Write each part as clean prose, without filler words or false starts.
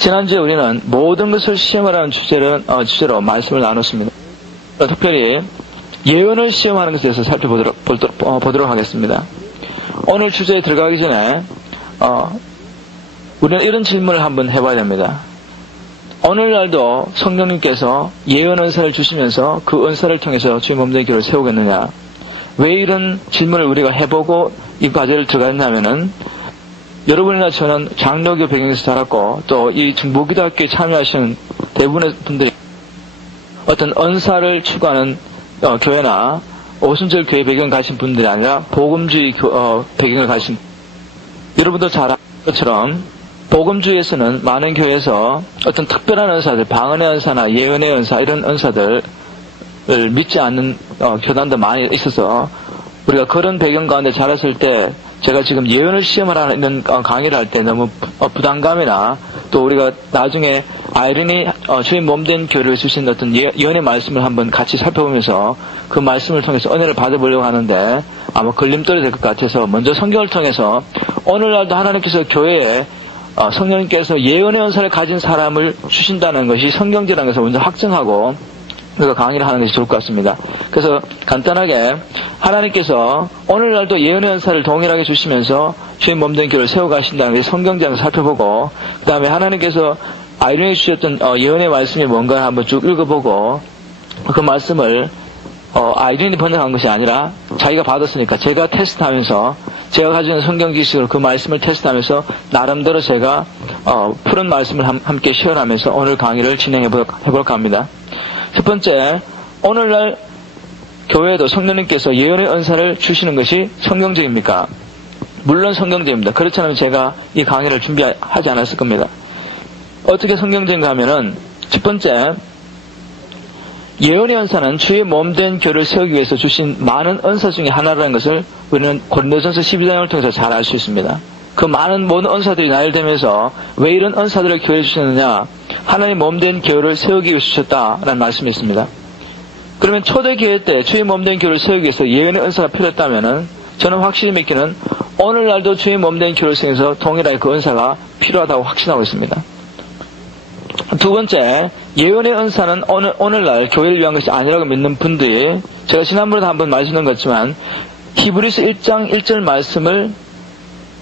지난주에 우리는 모든 것을 시험하라는 주제로 말씀을 나눴습니다. 특별히 예언을 시험하는 것에 대해서 살펴보도록 하겠습니다. 오늘 주제에 들어가기 전에 우리는 이런 질문을 한번 해봐야 됩니다. 오늘날도 성령님께서 예언 은사를 주시면서 그 은사를 통해서 주의 몸된 교회를 세우겠느냐? 왜 이런 질문을 우리가 해보고 이 과제를 들어갔냐면은 여러분이나 저는 장로교 배경에서 자랐고 또 이 중보기도학교에 참여하시는 대부분의 분들이 어떤 은사를 추구하는 교회나 오순절 교회 배경을 가진 분들이 아니라 복음주의 배경을 가진 여러분도 잘 아는 것처럼 복음주의에서는 많은 교회에서 어떤 특별한 은사들, 방언의 은사나 예언의 은사 이런 은사들을 믿지 않는 교단도 많이 있어서 우리가 그런 배경 가운데 자랐을 때 제가 지금 예언을 시험하라는 이런 강의를 할 때 너무 부담감이나 또 우리가 나중에 아이러니 주의 몸된 교회를 주신 어떤 예언의 말씀을 한번 같이 살펴보면서 그 말씀을 통해서 은혜를 받아보려고 하는데 아마 걸림돌이 될 것 같아서 먼저 성경을 통해서 오늘날도 하나님께서 교회에 성령님께서 예언의 은사를 가진 사람을 주신다는 것이 성경제라는 것을 먼저 확증하고 우리가 강의를 하는 것이 좋을 것 같습니다. 그래서 간단하게 하나님께서 오늘날도 예언의 은사를 동일하게 주시면서 주의 몸된 교회를 세워가신다는 것을 성경제에서 살펴보고 그 다음에 하나님께서 아이론에 주셨던 예언의 말씀이 뭔가 한번 쭉 읽어보고 그 말씀을 아이론이 번역한 것이 아니라 자기가 받았으니까 제가 테스트하면서 제가 가지고 있는 성경 지식으로 그 말씀을 테스트하면서 나름대로 제가 푸른 말씀을 함께 시연하면서 오늘 강의를 진행해볼까 합니다. 첫 번째, 오늘날 교회에도 성령님께서 예언의 은사를 주시는 것이 성경적입니까? 물론 성경적입니다. 그렇지 않으면 제가 이 강의를 준비하지 않았을 겁니다. 어떻게 성경적인가 하면은 첫 번째, 예언의 은사는 주의 몸된 교회를 세우기 위해서 주신 많은 은사 중에 하나라는 것을 우리는 고린도전서 12장을 통해서 잘 알 수 있습니다. 그 많은 모든 은사들이 나열되면서 왜 이런 은사들을 교회에 주셨느냐? 하나님 몸된 교회를 세우기 위해서 주셨다라는 말씀이 있습니다. 그러면 초대교회 때 주의 몸된 교회를 세우기 위해서 예언의 은사가 필요했다면은 저는 확실히 믿기는 오늘날도 주의 몸된 교회를 세우면서 동일하게 그 은사가 필요하다고 확신하고 있습니다. 두 번째, 예언의 은사는 오늘날 교회를 위한 것이 아니라고 믿는 분들이 제가 지난번에도 한번 말씀드린 것 같지만 히브리서 1장 1절 말씀을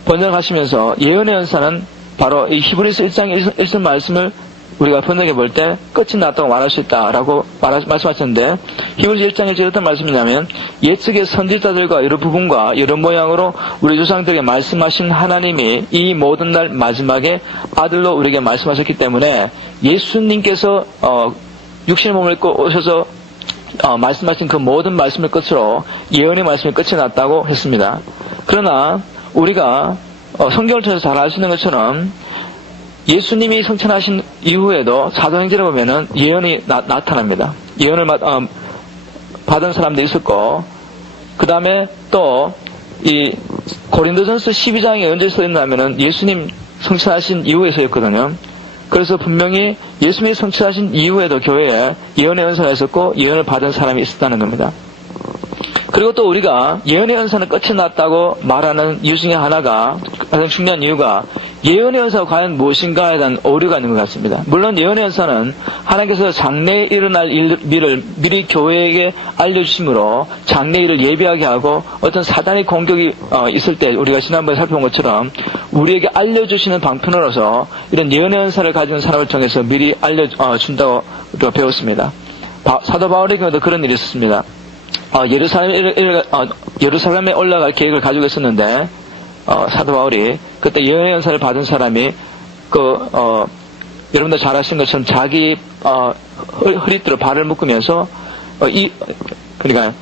번역하시면서 예언의 은사는 바로 이 히브리서 1장 1절 말씀을 우리가 번역해 볼 때 끝이 났다고 말할 수 있다라고 말씀하셨는데 히브리서 1장 1절에 어떤 말씀이냐면 예측의 선지자들과 여러 부분과 여러 모양으로 우리 조상들에게 말씀하신 하나님이 이 모든 날 마지막에 아들로 우리에게 말씀하셨기 때문에 예수님께서 육신의 몸을 입고 오셔서 말씀하신 그 모든 말씀을 끝으로 예언의 말씀이 끝이 났다고 했습니다. 그러나 우리가 성경을 통해서 잘 알 수 있는 것처럼 예수님이 성천하신 이후에도 사도행전에 보면은 예언이 나타납니다. 예언을 받은 사람도 있었고, 그 다음에 또 이 고린도전서 12장에 언제 써있냐면은 예수님 성천하신 이후에 써있거든요. 그래서 분명히 예수님이 성천하신 이후에도 교회에 예언의 은사가 있었고 예언을 받은 사람이 있었다는 겁니다. 그리고 또 우리가 예언의 은사는 끝이 났다고 말하는 이유 중에 하나가 가장 중요한 이유가 예언의 은사가 과연 무엇인가에 대한 오류가 있는 것 같습니다. 물론 예언의 은사는 하나님께서 장래에 일어날 일을 미리 교회에게 알려주심으로 장래 일을 예비하게 하고 어떤 사단의 공격이 있을 때 우리가 지난번에 살펴본 것처럼 우리에게 알려주시는 방편으로서 이런 예언의 은사를 가진 사람을 통해서 미리 알려준다고 우리가 배웠습니다. 사도 바울의 경우도 그런 일이 있었습니다. 예루살렘에 올라갈 계획을 가지고 있었는데 사도 바울이 그때 예언의 은사를 받은 사람이 여러분들 잘 아시는 것처럼 자기 허리띠로 발을 묶으면서 그러니까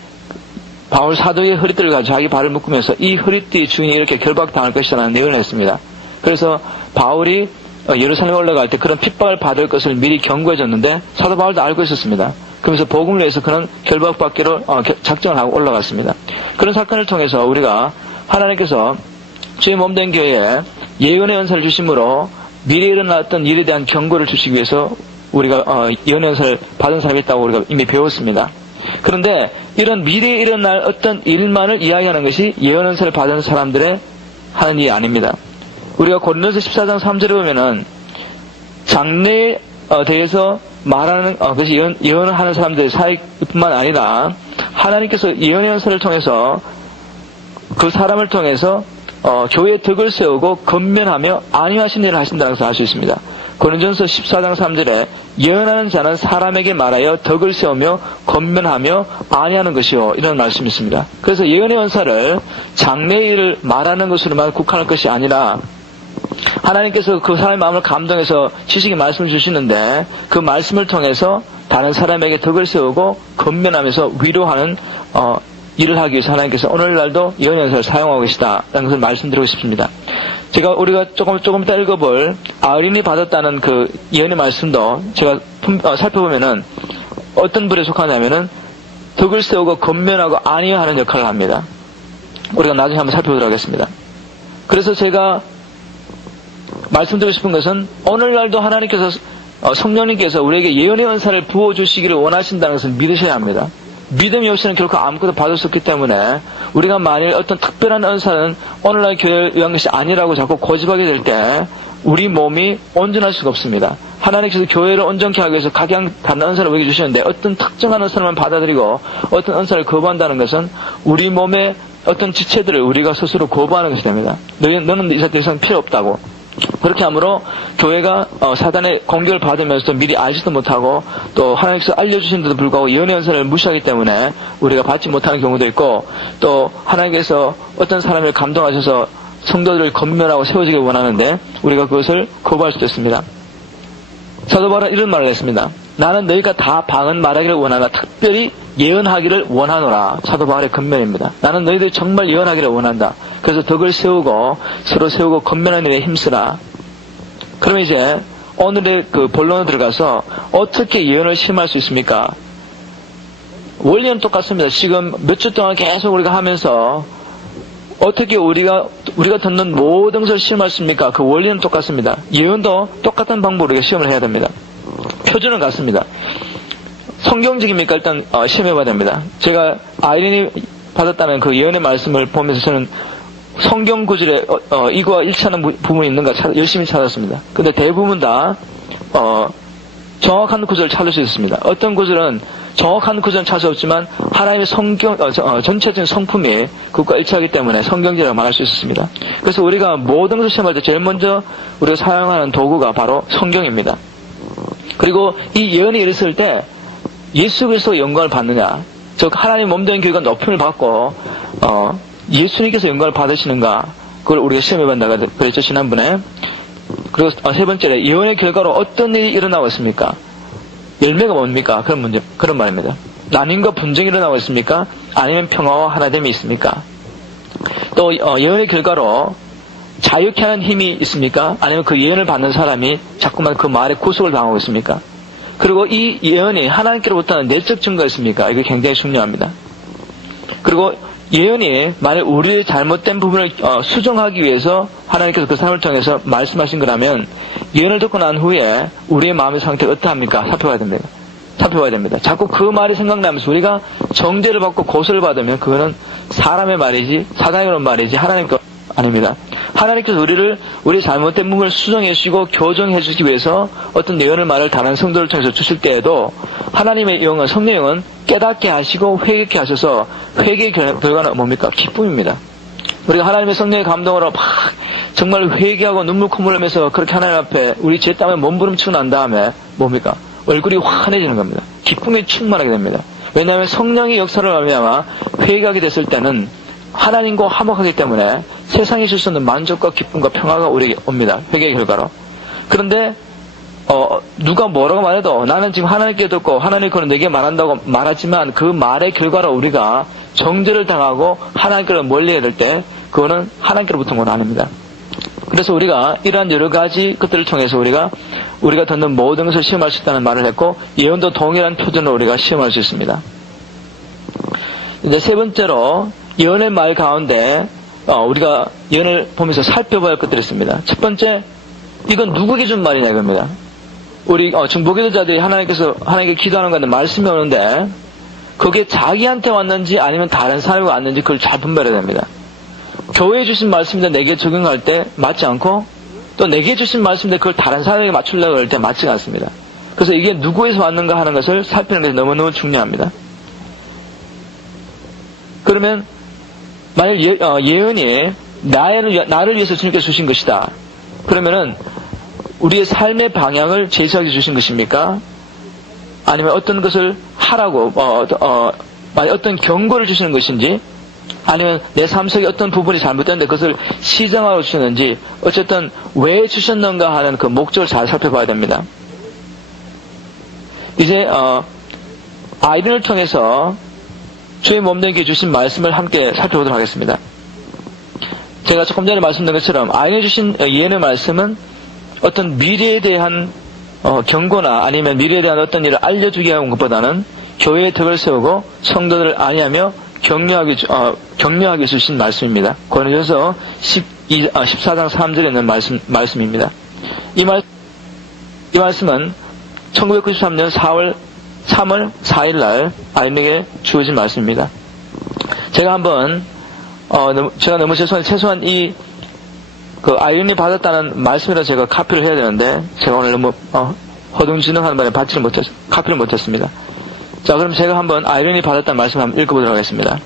바울 사도의 허리띠를 가지고 자기 발을 묶으면서 이 허리띠 주인이 이렇게 결박당할 것이라는 예언을 했습니다. 그래서 바울이 예루살렘에 올라갈 때 그런 핍박을 받을 것을 미리 경고해줬는데 사도 바울도 알고 있었습니다. 그러면서 복음을 위해서 그런 결박받기로 작정을 하고 올라갔습니다. 그런 사건을 통해서 우리가 하나님께서 주의 몸된 교회에 예언의 은사를 주심으로 미리 일어났던 일에 대한 경고를 주시기 위해서 우리가 예언의 은사를 받은 사람이 있다고 우리가 이미 배웠습니다. 그런데 이런 미래에 일어날 어떤 일만을 이야기하는 것이 예언의 은사를 받은 사람들의 하는 일이 아닙니다. 우리가 고린도서 14장 3절에 보면은 장래에 대해서 말하는 그래서 예언을 하는 사람들의 사이뿐만 아니라 하나님께서 예언의 연설을 통해서 그 사람을 통해서 교회의 덕을 세우고 건면하며 안위하신 일을 하신다는 것을 알 수 있습니다. 고린전서 14장 3절에 예언하는 자는 사람에게 말하여 덕을 세우며 건면하며 안위하는 것이요, 이런 말씀이 있습니다. 그래서 예언의 연설을 장래의 일을 말하는 것으로만 국한할 것이 아니라 하나님께서 그 사람의 마음을 감동해서 지식의 말씀을 주시는데 그 말씀을 통해서 다른 사람에게 덕을 세우고 건면하면서 위로하는 일을 하기 위해서 하나님께서 오늘날도 예언의 연설을 사용하고 계시다라는 것을 말씀드리고 싶습니다. 우리가 조금 이따 읽어볼 아린이 받았다는 그 예언의 말씀도 제가 살펴보면은 어떤 불에 속하냐면은 덕을 세우고 건면하고 안위하는 역할을 합니다. 우리가 나중에 한번 살펴보도록 하겠습니다. 그래서 제가 말씀드리고 싶은 것은 오늘날도 하나님께서 성령님께서 우리에게 예언의 은사를 부어주시기를 원하신다는 것을 믿으셔야 합니다. 믿음이 없이는 결코 아무것도 받을 수 없기 때문에 우리가 만일 어떤 특별한 은사는 오늘날 교회를 위한 것이 아니라고 자꾸 고집하게 될 때 우리 몸이 온전할 수가 없습니다. 하나님께서 교회를 온전케 하기 위해서 각양 다른 은사를 우리에게 주시는데 어떤 특정한 은사만 받아들이고 어떤 은사를 거부한다는 것은 우리 몸의 어떤 지체들을 우리가 스스로 거부하는 것이 됩니다. 너는 이제 더 이상 필요 없다고. 그렇게 함으로 교회가 사단의 공격을 받으면서도 미리 알지도 못하고 또 하나님께서 알려주신데도 불구하고 예언의 연설을 무시하기 때문에 우리가 받지 못하는 경우도 있고, 또 하나님께서 어떤 사람을 감동하셔서 성도들을 건면하고 세워지길 원하는데 우리가 그것을 거부할 수도 있습니다. 사도 바울은 이런 말을 했습니다. 나는 너희가 다 방언 말하기를 원하나 특별히 예언하기를 원하노라. 사도 바울의 권면입니다. 나는 너희들이 정말 예언하기를 원한다. 그래서 덕을 세우고 서로 세우고 건면하는 일에 힘쓰라. 그럼 이제 오늘의 그 본론으로 들어가서 어떻게 예언을 실험할 수 있습니까? 원리는 똑같습니다. 지금 몇 주 동안 계속 우리가 하면서 어떻게 우리가 듣는 모든 것을 시험할 수 있습니까? 그 원리는 똑같습니다. 예언도 똑같은 방법으로 우리가 시험을 해야 됩니다. 표준은 같습니다. 성경적입니까? 일단 시험해봐야 됩니다. 제가 아이린이 받았다는 그 예언의 말씀을 보면서 저는 성경 구절에 이거와 일치하는 부분이 있는가 열심히 찾았습니다. 근데 대부분 다 정확한 구절을 찾을 수 있습니다. 어떤 구절은 정확한 구절은 찾을 수 없지만 하나님의 성경 전체적인 성품이 그것과 일치하기 때문에 성경지라고 말할 수 있었습니다. 그래서 우리가 모든 것을 시험할 때 제일 먼저 우리가 사용하는 도구가 바로 성경입니다. 그리고 이 예언이 있을 때 예수 그리스도가 영광을 받느냐, 즉 하나님 몸된 교회가 높임을 받고 예수님께서 영광을 받으시는가, 그걸 우리가 시험해본다고 그랬죠, 지난번에. 그리고 세 번째로 예언의 결과로 어떤 일이 일어나고 있습니까? 열매가 뭡니까? 그런 말입니다. 난임과 분쟁이 일어나고 있습니까? 아니면 평화와 하나됨이 있습니까? 또 예언의 결과로 자유케 하는 힘이 있습니까? 아니면 그 예언을 받는 사람이 자꾸만 그 말에 구속을 당하고 있습니까? 그리고 이 예언이 하나님께로부터는 내적 증거가 있습니까? 이게 굉장히 중요합니다. 그리고 예언이 만약 우리의 잘못된 부분을 수정하기 위해서 하나님께서 그 사람을 통해서 말씀하신 거라면 예언을 듣고 난 후에 우리의 마음의 상태가 어떠합니까? 살펴봐야 됩니다. 자꾸 그 말이 생각나면서 우리가 정죄를 받고 고소를 받으면 그거는 사람의 말이지 사단의 그런 말이지 하나님 것 아닙니다. 하나님께서 우리의 잘못된 부분을 수정해 주시고 교정해 주시기 위해서 어떤 예언을 말을 다른 성도를 통해서 주실 때에도 하나님의 영은, 성령의 영은 깨닫게 하시고 회개케 하셔서 회개의 결과는 뭡니까? 기쁨입니다. 우리가 하나님의 성령의 감동으로 막 정말 회개하고 눈물 콧물 흘리면서 그렇게 하나님 앞에 우리 죄 때문에 몸부림치고 난 다음에 뭡니까? 얼굴이 환해지는 겁니다. 기쁨이 충만하게 됩니다. 왜냐하면 성령의 역사를 말미암아 회개하게 됐을 때는 하나님과 화목하기 때문에 세상에 줄 수 없는 만족과 기쁨과 평화가 우리에게 옵니다. 회개의 결과로. 그런데 누가 뭐라고 말해도 나는 지금 하나님께 듣고 하나님 그는 내게 말한다고 말하지만 그 말의 결과로 우리가 정죄를 당하고 하나님께로 멀리해야 될 때 그거는 하나님께로부터 온 건 아닙니다. 그래서 우리가 이러한 여러 가지 것들을 통해서 우리가 듣는 모든 것을 시험할 수 있다는 말을 했고 예언도 동일한 표준으로 우리가 시험할 수 있습니다. 이제 세 번째로 예언의 말 가운데 우리가 예언을 보면서 살펴봐야 할 것들이 있습니다. 첫 번째, 이건 누구에게 준 말이냐 이겁니다. 우리 중보기도자들이 하나님께 기도하는 건데 말씀이 오는데 그게 자기한테 왔는지 아니면 다른 사람에게 왔는지 그걸 잘 분별해야 됩니다. 교회에 주신 말씀인데 내게 적용할 때 맞지 않고 또 내게 주신 말씀인데 그걸 다른 사람에게 맞추려고 할 때 맞지가 않습니다. 그래서 이게 누구에서 왔는가 하는 것을 살피는 것이 너무너무 중요합니다. 그러면 만일 예언이 나를 위해서 주님께서 주신 것이다. 그러면은 우리의 삶의 방향을 제시하게 주신 것입니까? 아니면 어떤 것을 하라고 만약 어떤 경고를 주시는 것인지, 아니면 내 삶 속에 어떤 부분이 잘못됐는데 그것을 시정하고 주셨는지, 어쨌든 왜 주셨는가 하는 그 목적을 잘 살펴봐야 됩니다. 이제 아이린을 통해서 주의 몸되게 주신 말씀을 함께 살펴보도록 하겠습니다. 제가 조금 전에 말씀드린 것처럼 아이린이 주신 예언의 말씀은 어떤 미래에 대한 경고나 아니면 미래에 대한 어떤 일을 알려주기 위한 것보다는 교회의 덕을 세우고 성도들을 안위하며 격려하게 주신 말씀입니다. 고린도전서 14장 3절에 있는 말씀입니다. 이 말씀은 1993년 3월 4일 날 아이린에게 주어진 말씀입니다. 제가 한번 제가 너무 죄송한데 최소한 아이린이 받았다는 말씀이라 제가 카피를 해야 되는데 제가 오늘 너무 허둥지둥하는 바람에 카피를 못했습니다. 자, 그럼 제가 한번 아이린이 받았다는 말씀을 한번 읽어보도록 하겠습니다.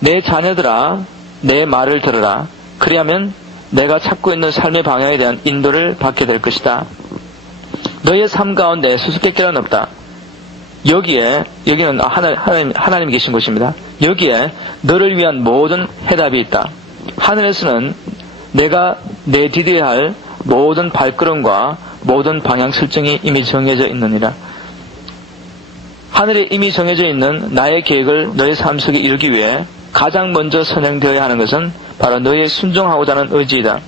내 자녀들아, 내 말을 들으라. 그리하면 내가 찾고 있는 삶의 방향에 대한 인도를 받게 될 것이다. 너의 삶 가운데 수수께끼는 없다. 여기는 하나님이 계신 곳입니다. 여기에 너를 위한 모든 해답이 있다. 하늘에서는 내가 내디뎌야 할 모든 발걸음과 모든 방향 설정이 이미 정해져 있느니라. 하늘에 이미 정해져 있는 나의 계획을 너의 삶 속에 이루기 위해 가장 먼저 선행되어야 하는 것은 바로 너의 순종하고자 하는 의지이다.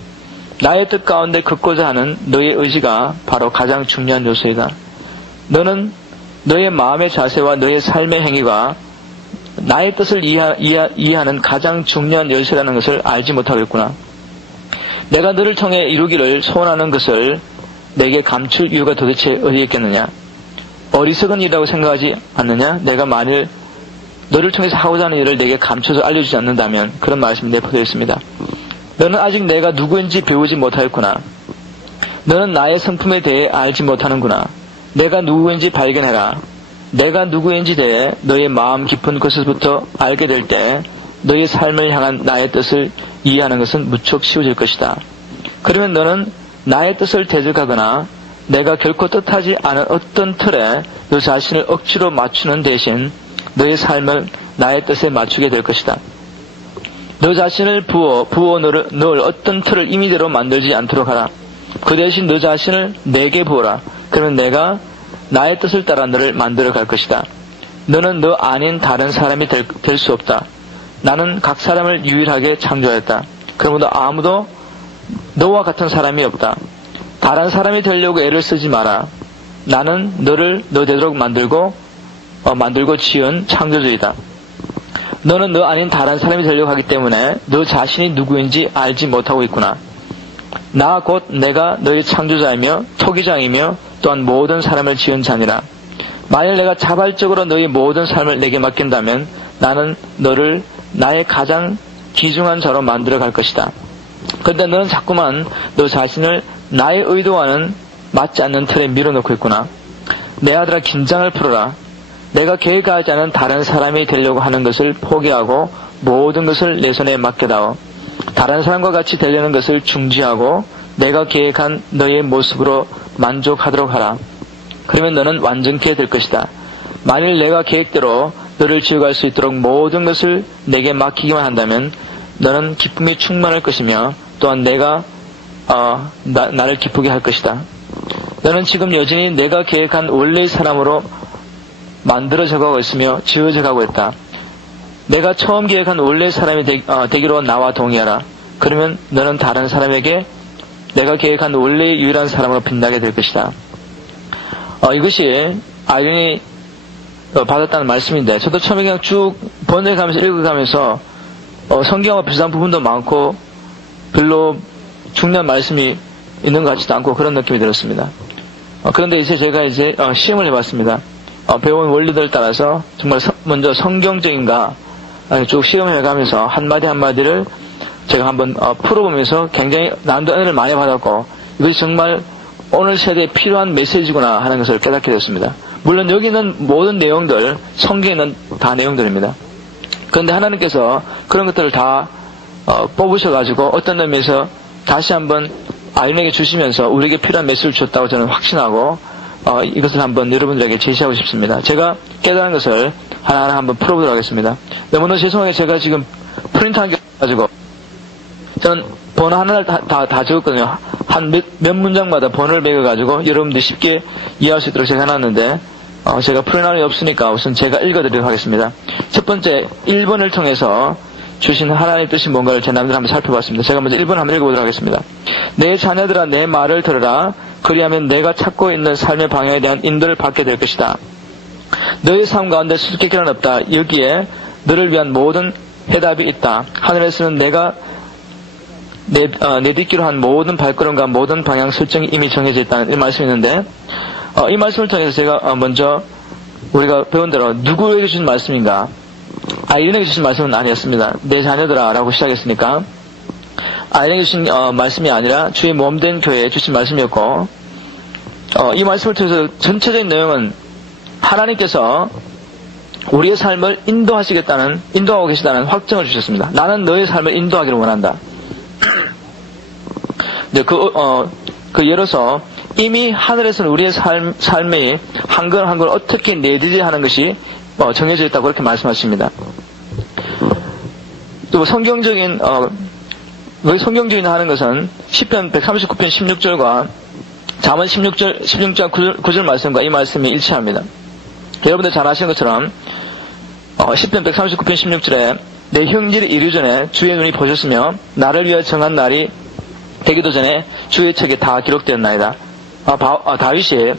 나의 뜻 가운데 걷고자 하는 너의 의지가 바로 가장 중요한 요소이다. 너는 너의 마음의 자세와 너의 삶의 행위가 나의 뜻을 이해하는 가장 중요한 열쇠라는 것을 알지 못하고 있구나. 내가 너를 통해 이루기를 소원하는 것을 내게 감출 이유가 도대체 어디에 있겠느냐? 어리석은 일이라고 생각하지 않느냐? 내가 만일 너를 통해서 하고자 하는 일을 내게 감춰서 알려주지 않는다면 그런 말씀이 내포되어 있습니다. 너는 아직 내가 누구인지 배우지 못하였구나. 너는 나의 성품에 대해 알지 못하는구나. 내가 누구인지 발견해라. 내가 누구인지 대해 너의 마음 깊은 곳에서부터 알게 될 때 너의 삶을 향한 나의 뜻을 이해하는 것은 무척 쉬워질 것이다. 그러면 너는 나의 뜻을 대적하거나 내가 결코 뜻하지 않은 어떤 틀에 너 자신을 억지로 맞추는 대신 너의 삶을 나의 뜻에 맞추게 될 것이다. 너 자신을 부어 넣을 어떤 틀을 임의대로 만들지 않도록 하라. 그 대신 너 자신을 내게 부어라. 그러면 내가 나의 뜻을 따라 너를 만들어 갈 것이다. 너는 너 아닌 다른 사람이 될 수 없다. 나는 각 사람을 유일하게 창조하였다. 그러므로 아무도 너와 같은 사람이 없다. 다른 사람이 되려고 애를 쓰지 마라. 나는 너를 너 되도록 만들고 지은 창조주이다. 너는 너 아닌 다른 사람이 되려고 하기 때문에 너 자신이 누구인지 알지 못하고 있구나. 나 곧 내가 너의 창조자이며 토기장이며 또한 모든 사람을 지은 자니라. 만일 내가 자발적으로 너의 모든 삶을 내게 맡긴다면 나는 너를 나의 가장 귀중한 자로 만들어 갈 것이다. 그런데 너는 자꾸만 너 자신을 나의 의도와는 맞지 않는 틀에 밀어넣고 있구나. 내 아들아, 긴장을 풀어라. 내가 계획하지 않은 다른 사람이 되려고 하는 것을 포기하고 모든 것을 내 손에 맡겨다오. 다른 사람과 같이 되려는 것을 중지하고 내가 계획한 너의 모습으로 만족하도록 하라. 그러면 너는 완전케 될 것이다. 만일 내가 계획대로 너를 지어갈 수 있도록 모든 것을 내게 맡기기만 한다면 너는 기쁨이 충만할 것이며 또한 내가 나를 기쁘게 할 것이다. 너는 지금 여전히 내가 계획한 원래의 사람으로 만들어져 가고 있으며 지어져 가고 있다. 내가 처음 계획한 원래의 사람이 되기로 나와 동의하라. 그러면 너는 다른 사람에게 내가 계획한 원래의 유일한 사람으로 빛나게 될 것이다. 이것이 아이린이 받았다는 말씀인데, 저도 처음에 그냥 쭉 번역하면서 읽어가면서 성경과 비슷한 부분도 많고 별로 중요한 말씀이 있는 것 같지도 않고 그런 느낌이 들었습니다. 그런데 이제 제가 시험을 해봤습니다. 배운 원리들을 따라서 정말 먼저 성경적인가 쭉 시험해가면서 한마디 한마디를 제가 한번 풀어보면서 굉장히 난도 은혜를 많이 받았고 이것이 정말 오늘 세대에 필요한 메시지구나 하는 것을 깨닫게 됐습니다. 물론 여기 있는 모든 내용들, 성경에 있는 다 내용들입니다. 그런데 하나님께서 그런 것들을 다 뽑으셔가지고 어떤 의미에서 다시 한번 아이에게 주시면서 우리에게 필요한 메시지를 주셨다고 저는 확신하고 이것을 한번 여러분들에게 제시하고 싶습니다. 제가 깨달은 것을 하나하나 한번 풀어보도록 하겠습니다. 너무나 죄송하게 제가 지금 프린트한 게 가지고 저는 번호 하나를 다 적었거든요. 한 몇 문장마다 번호를 매겨가지고 여러분들이 쉽게 이해할 수 있도록 제가 해놨는데 제가 프린트할 게 없으니까 우선 제가 읽어드리도록 하겠습니다. 첫 번째 1번을 통해서 주신 하나님의 뜻이 뭔가를 제 나름대로 한번 살펴봤습니다. 제가 먼저 1번 한번 읽어보도록 하겠습니다. 내 자녀들아 내 말을 들으라. 그리하면 내가 찾고 있는 삶의 방향에 대한 인도를 받게 될 것이다. 너의 삶 가운데 수수께끼는 없다. 여기에 너를 위한 모든 해답이 있다. 하늘에서는 내가 내딛기로 한 모든 발걸음과 모든 방향 설정이 이미 정해져 있다는 이 말씀이 있는데 이 말씀을 통해서 제가 먼저 우리가 배운 대로 누구에게 주신 말씀인가? 아이에게 주신 말씀은 아니었습니다. 내 자녀들아 라고 시작했으니까 아이에게 주신 말씀이 아니라 주의 몸된 교회에 주신 말씀이었고 이 말씀을 통해서 전체적인 내용은 하나님께서 우리의 삶을 인도하고 계시다는 확정을 주셨습니다. 나는 너의 삶을 인도하기를 원한다. 그 예로서 이미 하늘에서는 우리의 삶이 한 걸 한 걸 어떻게 내디뎌야 하는 것이 정해져 있다고 그렇게 말씀하십니다. 또 성경적인 하는 것은 시편 139편 16절과 잠언 16절 9절 말씀과 이 말씀이 일치합니다. 여러분들 잘 아시는 것처럼 시편 139편 16절에 내 형질이 이르기 전에 주의 눈이 보셨으며 나를 위하여 정한 날이 되기도 전에 주의 책에 다 기록되었나이다. 다윗이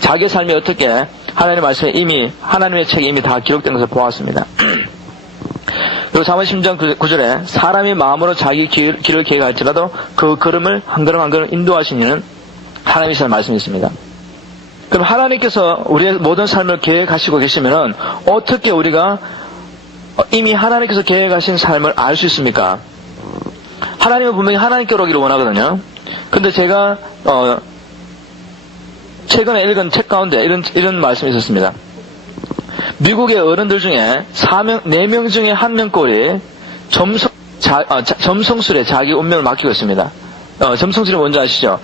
자기의 삶이 어떻게 하나님의 말씀에 이미 하나님의 책에 이미 다 기록된 것을 보았습니다. 그리고 잠언 10장 9절에 사람이 마음으로 자기 길을 계획할지라도 그 걸음을 한 걸음 한 걸음 인도하시는 하나님이시라는 말씀이 있습니다. 그럼 하나님께서 우리의 모든 삶을 계획하시고 계시면은 어떻게 우리가 이미 하나님께서 계획하신 삶을 알 수 있습니까? 하나님은 분명히 하나님께로 오기를 원하거든요. 근데 제가 최근에 읽은 책 가운데 이런 말씀이 있었습니다. 미국의 어른들 중에 4명 중에 1명 꼴이 점성술에 자기 운명을 맡기고 있습니다. 점성술이 뭔지 아시죠?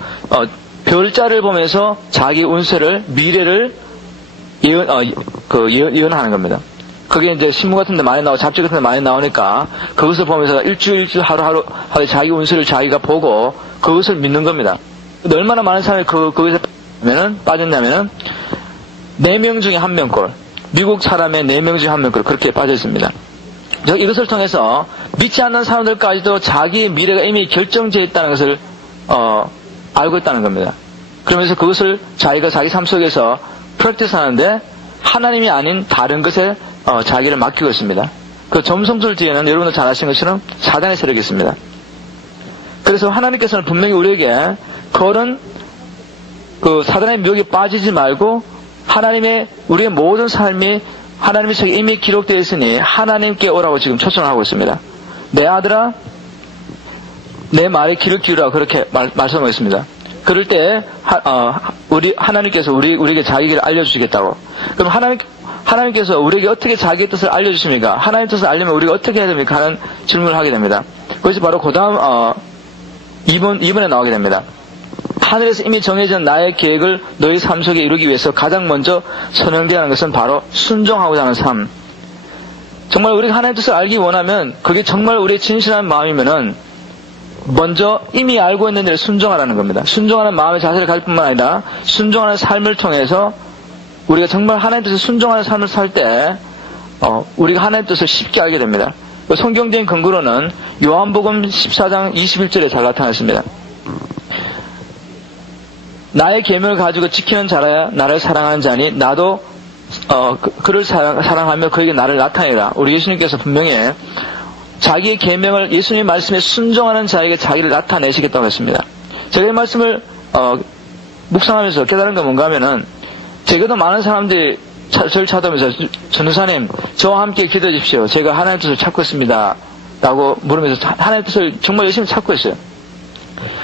별자를 보면서 자기 운세를, 미래를 예언하는 겁니다. 그게 이제 신문 같은 데 많이 나오고 잡지 같은 데 많이 나오니까 그것을 보면서 일주일 하루 자기 운세를 자기가 보고 그것을 믿는 겁니다. 근데 얼마나 많은 사람이 거기서 빠졌냐면은 4명 중에 1명 꼴. 미국 사람의 4명 중에 1명 꼴. 그렇게 빠져 있습니다. 이것을 통해서 믿지 않는 사람들까지도 자기의 미래가 이미 결정되어 있다는 것을 알고 있다는 겁니다. 그러면서 그것을 자기가 자기 삶 속에서 프랙티스 하는데 하나님이 아닌 다른 것에 자기를 맡기고 있습니다. 그 점성술 뒤에는 여러분들 잘 아시는 것처럼 사단의 세력이 있습니다. 그래서 하나님께서는 분명히 우리에게 그런 그 사단의 미혹에 빠지지 말고 우리의 모든 삶이 하나님의 책에 이미 기록되어 있으니 하나님께 오라고 지금 초청을 하고 있습니다. 내 아들아 내 말에 귀를 기울여 그렇게 말씀하고 있습니다. 그럴 때 하나님께서 우리에게 자기 길을 알려주시겠다고. 그럼 하나님께서 우리에게 어떻게 자기의 뜻을 알려주십니까? 하나님의 뜻을 알려면 우리가 어떻게 해야 됩니까? 하는 질문을 하게 됩니다. 그것이 바로 그 다음 2번에 나오게 됩니다. 하늘에서 이미 정해진 나의 계획을 너희 삶 속에 이루기 위해서 가장 먼저 선행되어야 하는 것은 바로 순종하고자 하는 삶. 정말 우리가 하나님의 뜻을 알기 원하면 그게 정말 우리의 진실한 마음이면은 먼저 이미 알고 있는 일을 순종하라는 겁니다. 순종하는 마음의 자세를 가질 뿐만 아니라 순종하는 삶을 통해서 우리가 정말 하나님의 뜻을 순종하는 삶을 살 때 우리가 하나님의 뜻을 쉽게 알게 됩니다. 성경적인 근거로는 요한복음 14장 21절에 잘 나타났습니다. 나의 계명을 가지고 지키는 자라야 나를 사랑하는 자니 나도 그를 사랑하며 그에게 나를 나타내라. 우리 예수님께서 분명히 자기의 계명을 예수님의 말씀에 순종하는 자에게 자기를 나타내시겠다고 했습니다. 제가 이 말씀을 묵상하면서 깨달은 건 뭔가 하면은 제게도 많은 사람들이 저를 찾아오면서 전도사님 저와 함께 기도해 주십시오. 제가 하나님의 뜻을 찾고 있습니다. 라고 물으면서 하나님의 뜻을 정말 열심히 찾고 있어요.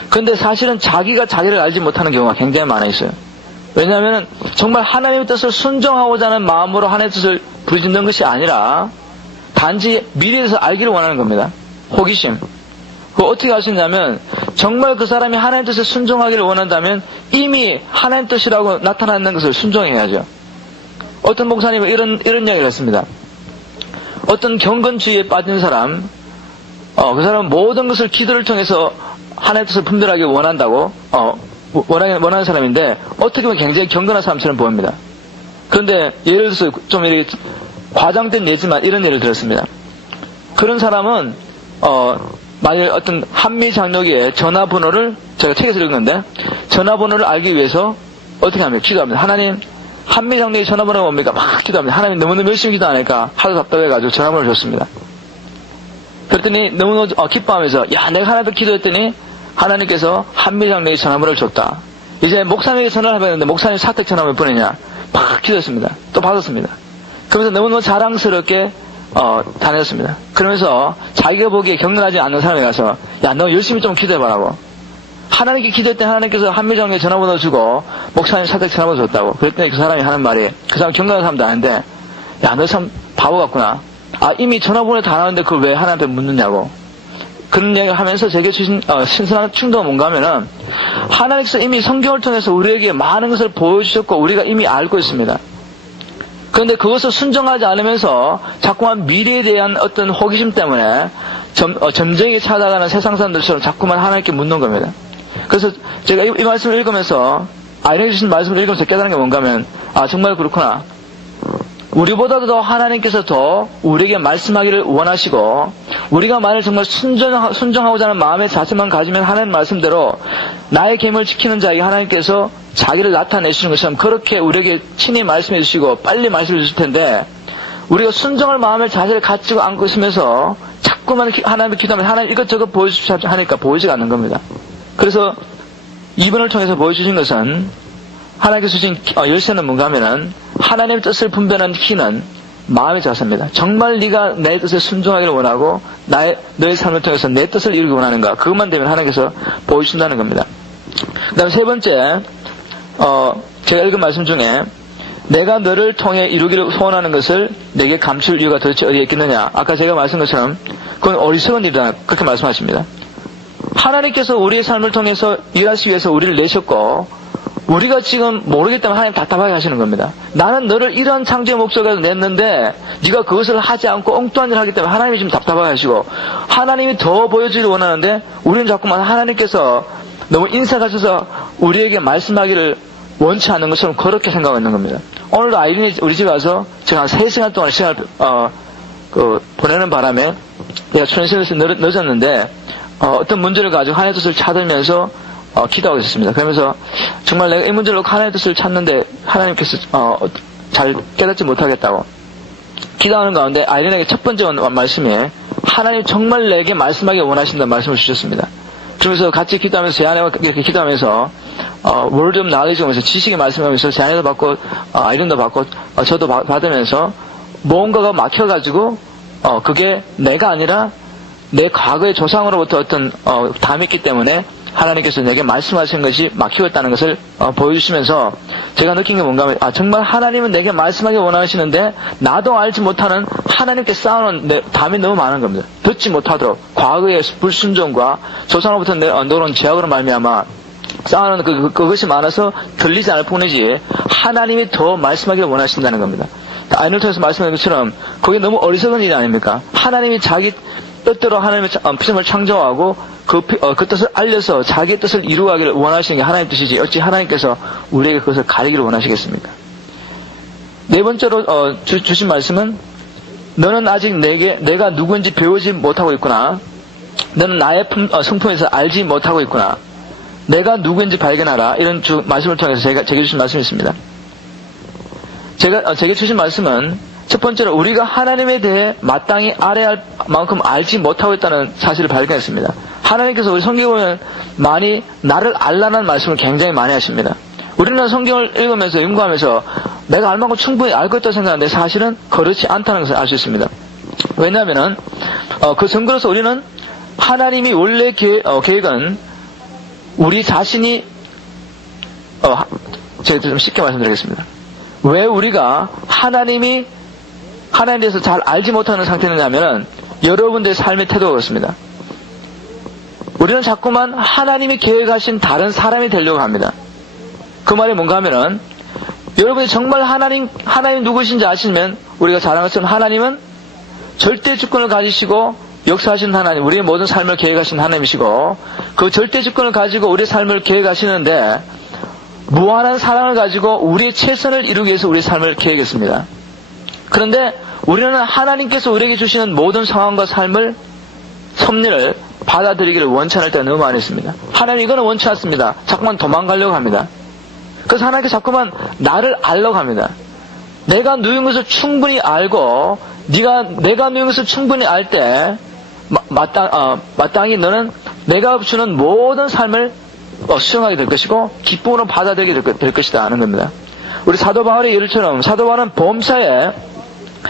그런데 사실은 자기가 자기를 알지 못하는 경우가 굉장히 많아 있어요. 왜냐하면 정말 하나님의 뜻을 순종하고자 하는 마음으로 하나님의 뜻을 부르짖는 것이 아니라 단지 미래에 대해서 알기를 원하는 겁니다. 호기심. 그거 어떻게 알 수 있냐면 정말 그 사람이 하나님의 뜻을 순종하기를 원한다면 이미 하나님의 뜻이라고 나타나 있는 것을 순종해야죠. 어떤 목사님은 이런 이야기를 했습니다. 어떤 경건주의에 빠진 사람, 그 사람은 모든 것을 기도를 통해서 하나님의 뜻을 분별하기 원한다고, 원하는 사람인데, 어떻게 보면 굉장히 경건한 사람처럼 보입니다. 그런데, 예를 들어서 좀 이렇게 과장된 예지만 이런 예를 들었습니다. 그런 사람은, 만일 어떤 한미 장로교의 전화번호를, 제가 책에서 읽었는데, 전화번호를 알기 위해서 어떻게 합니까? 기도합니다. 하나님, 한미 장로교의 전화번호가 뭡니까? 막 기도합니다. 하나님 너무너무 열심히 기도하니까 하도 답답해가지고 전화번호를 줬습니다. 그랬더니 너무너무 기뻐하면서 야 내가 하나님께 기도했더니 하나님께서 한미장로의 전화번호를 줬다. 이제 목사님에게 전화를 해봤는데 목사님 사택 전화 몇 번이냐 막 기도했습니다. 또 받았습니다. 그러면서 너무너무 자랑스럽게 다녔습니다. 그러면서 자기가 보기에 경건하지 않는 사람에 가서 야 너 열심히 좀 기도해봐라고. 하나님께 기도했더니 하나님께서 한미장로의 전화번호 주고 목사님 사택 전화번호 줬다고. 그랬더니 그 사람이 하는 말이 그 사람 경건한 사람도 아닌데 야 너 참 바보 같구나. 이미 전화번호 다 나왔는데 그걸 왜 하나님께 묻느냐고. 그런 이야기를 하면서 제게 주신, 신선한 충동은 뭔가 하면은, 하나님께서 이미 성경을 통해서 우리에게 많은 것을 보여주셨고, 우리가 이미 알고 있습니다. 그런데 그것을 순종하지 않으면서, 자꾸만 미래에 대한 어떤 호기심 때문에, 점쟁이 찾아가는 세상 사람들처럼 자꾸만 하나님께 묻는 겁니다. 그래서 제가 이 말씀을 읽으면서, 아이네 주신 말씀을 읽으면서 깨달은 게 뭔가 하면, 정말 그렇구나. 우리보다도 더 하나님께서 더 우리에게 말씀하기를 원하시고 우리가 만일 정말 순종하고자 하는 마음의 자세만 가지면 하나님 말씀대로 나의 계명을 지키는 자에게 하나님께서 자기를 나타내시는 것처럼 그렇게 우리에게 친히 말씀해 주시고 빨리 말씀해 주실 텐데 우리가 순종할 마음의 자세를 가지고 안고 있으면서 자꾸만 하나님을 기도하면 하나님 이것저것 보여주십시오 하니까 보이지가 않는 겁니다. 그래서 이번을 통해서 보여주신 것은 하나님께서 주신 열쇠는 뭔가 하면은 하나님의 뜻을 분별하는 키는 마음의 자세입니다. 정말 네가 내 뜻에 순종하기를 원하고 너의 삶을 통해서 내 뜻을 이루기 원하는가 그것만 되면 하나님께서 보여주신다는 겁니다. 그 다음 세 번째 제가 읽은 말씀 중에 내가 너를 통해 이루기를 소원하는 것을 내게 감출 이유가 도대체 어디에 있겠느냐. 아까 제가 말씀한 것처럼 그건 어리석은 일이다 그렇게 말씀하십니다. 하나님께서 우리의 삶을 통해서 일하시기 위해서 우리를 내셨고 우리가 지금 모르기 때문에 하나님 답답하게 하시는 겁니다. 나는 너를 이러한 창조의 목적에서 냈는데 네가 그것을 하지 않고 엉뚱한 일을 하기 때문에 하나님이 지금 답답하게 하시고 하나님이 더 보여주기를 원하는데 우리는 자꾸만 하나님께서 너무 인사가셔서 우리에게 말씀하기를 원치 않는 것처럼 그렇게 생각하고 있는 겁니다. 오늘도 아이린이 우리 집에 와서 제가 한 3시간 동안 시간을 보내는 바람에 내가 출연실에서 늦었는데 어떤 문제를 가지고 하나님의 뜻을 찾으면서 기도하고 있었습니다. 그러면서 정말 내가 이 문제로 하나님의 뜻을 찾는데 하나님께서 잘 깨닫지 못하겠다고 기도하는 가운데 아이린에게 첫 번째 말씀이 하나님 정말 내게 말씀하기 원하신다는 말씀을 주셨습니다. 그러면서 같이 기도하면서 제 아내와 이렇게 기도하면서 word of knowledge 하면서 지식의 말씀하면서 제 아내도 받고 아이린도 받고 저도 받으면서 뭔가가 막혀가지고 그게 내가 아니라 내 과거의 조상으로부터 어떤 담이 있기 때문에 하나님께서 내게 말씀하신 것이 막히고 있다는 것을 보여주시면서 제가 느낀 게 뭔가 하면 정말 하나님은 내게 말씀하기 원하시는데 나도 알지 못하는 하나님께 쌓아놓은 담이 너무 많은 겁니다. 듣지 못하도록 과거의 불순종과 조상으로부터 내려온 죄악으로 말미암아 쌓아놓은 그것이 많아서 들리지 않을 뿐이지 하나님이 더 말씀하기를 원하신다는 겁니다. 아이를 통해서 말씀하신 것처럼 그게 너무 어리석은 일이 아닙니까? 하나님이 자기 뜻대로 하나님의 피조물을 창조하고 그 뜻을 알려서 자기의 뜻을 이루어가기를 원하시는 게 하나님의 뜻이지 어찌 하나님께서 우리에게 그것을 가리기를 원하시겠습니까? 네 번째로 주신 말씀은 너는 아직 내가 누구인지 배우지 못하고 있구나. 너는 나의 성품에서 알지 못하고 있구나. 내가 누구인지 발견하라. 이런 말씀을 통해서 제게 주신 말씀이 있습니다. 제게 주신 말씀은 첫 번째로 우리가 하나님에 대해 마땅히 알아야 할 만큼 알지 못하고 있다는 사실을 발견했습니다. 하나님께서 우리 성경에 보면 많이 나를 알라는 말씀을 굉장히 많이 하십니다. 우리는 성경을 읽으면서 연구하면서 내가 알 만큼 충분히 알고 있다고 생각하는데 사실은 그렇지 않다는 것을 알 수 있습니다. 왜냐하면은 그 증거로서 우리는 하나님이 원래 계획은 우리 자신이 제가 좀 쉽게 말씀드리겠습니다. 왜 우리가 하나님에 대해서 잘 알지 못하는 상태냐면은 여러분들의 삶의 태도가 그렇습니다. 우리는 자꾸만 하나님이 계획하신 다른 사람이 되려고 합니다. 그 말이 뭔가 하면은 여러분이 정말 하나님 누구신지 아시면 우리가 잘 아는 것처럼 하나님은 절대 주권을 가지시고 역사하시는 하나님, 우리의 모든 삶을 계획하신 하나님이시고 그 절대 주권을 가지고 우리의 삶을 계획하시는데 무한한 사랑을 가지고 우리의 최선을 이루기 위해서 우리의 삶을 계획했습니다. 그런데 우리는 하나님께서 우리에게 주시는 모든 상황과 삶을 섭리를 받아들이기를 원치 않을 때가 너무 많이 있습니다. 하나님 이거는 원치 않습니다. 자꾸만 도망가려고 합니다. 그래서 하나님께 자꾸만 나를 알려고 합니다. 내가 누군 것을 충분히 알고 내가 누군 것을 충분히 알 때 마땅히 너는 내가 주는 모든 삶을 수용하게 될 것이고 기쁨으로 받아들이게 될 것이다 하는 겁니다. 우리 사도 바울의 예를처럼 사도 바울은 범사에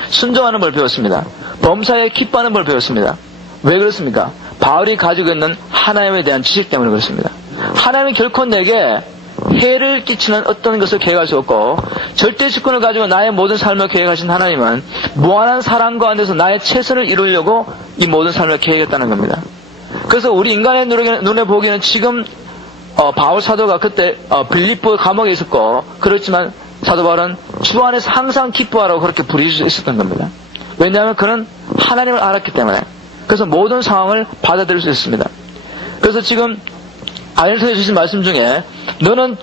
순종하는 걸 배웠습니다. 범사에 기뻐하는 걸 배웠습니다. 왜 그렇습니까? 바울이 가지고 있는 하나님에 대한 지식 때문에 그렇습니다. 하나님이 결코 내게 해를 끼치는 어떤 것을 계획할 수 없고 절대 주권을 가지고 나의 모든 삶을 계획하신 하나님은 무한한 사랑 가운데서 나의 최선을 이루려고 이 모든 삶을 계획했다는 겁니다. 그래서 우리 인간의 눈에 보기에는 지금 바울 사도가 그때 빌립보 감옥에 있었고 그렇지만 사도 바울은 주 안에서 항상 기뻐하라고 그렇게 부르짖고 있었던 겁니다. 왜냐하면 그는 하나님을 알았기 때문에. 그래서 모든 상황을 받아들일 수 있습니다. 그래서 지금 아일턴에 주신 말씀 중에 너는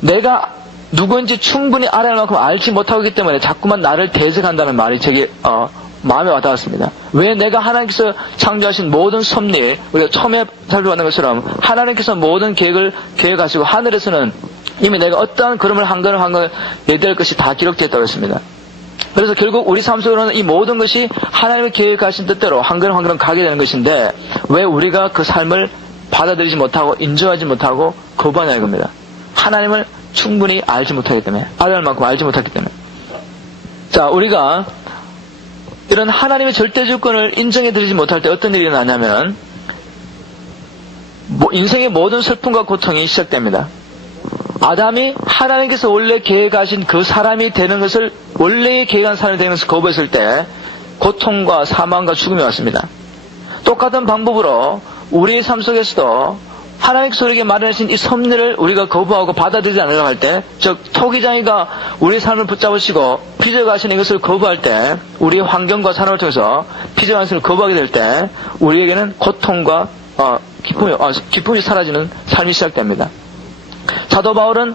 내가 누구인지 충분히 알아야 할 만큼 알지 못하고 있기 때문에 자꾸만 나를 대적한다는 말이 제게 마음에 와닿았습니다. 왜 내가 하나님께서 창조하신 모든 섭리, 우리가 처음에 살펴봤는 것처럼 하나님께서 모든 계획을 계획하시고 하늘에서는 이미 내가 어떠한 걸음을 한 걸음 한 걸음 예대할 것이 다 기록되어 있다고 했습니다. 그래서 결국 우리 삶 속으로는 이 모든 것이 하나님의 계획하신 뜻대로 한 걸음 한 걸음 가게 되는 것인데 왜 우리가 그 삶을 받아들이지 못하고 인정하지 못하고 거부하냐 이겁니다. 하나님을 충분히 알지 못하기 때문에 알아야 할 만큼 알지 못하기 때문에. 자, 우리가 이런 하나님의 절대 주권을 인정해드리지 못할 때 어떤 일이 일어나냐면 인생의 모든 슬픔과 고통이 시작됩니다. 아담이 하나님께서 원래 계획하신 그 사람이 되는 것을 원래 계획한 사람이 되는 것을 거부했을 때 고통과 사망과 죽음이 왔습니다. 똑같은 방법으로 우리의 삶 속에서도 하나님께서 우리에게 마련하신 이 섭리를 우리가 거부하고 받아들이지 않으려고 할 때, 즉 토기장이가 우리의 삶을 붙잡으시고 빚어가시는 이것을 거부할 때, 우리의 환경과 산업을 통해서 빚어가는 것을 거부하게 될 때 우리에게는 고통과 기쁨이 사라지는 삶이 시작됩니다. 사도 바울은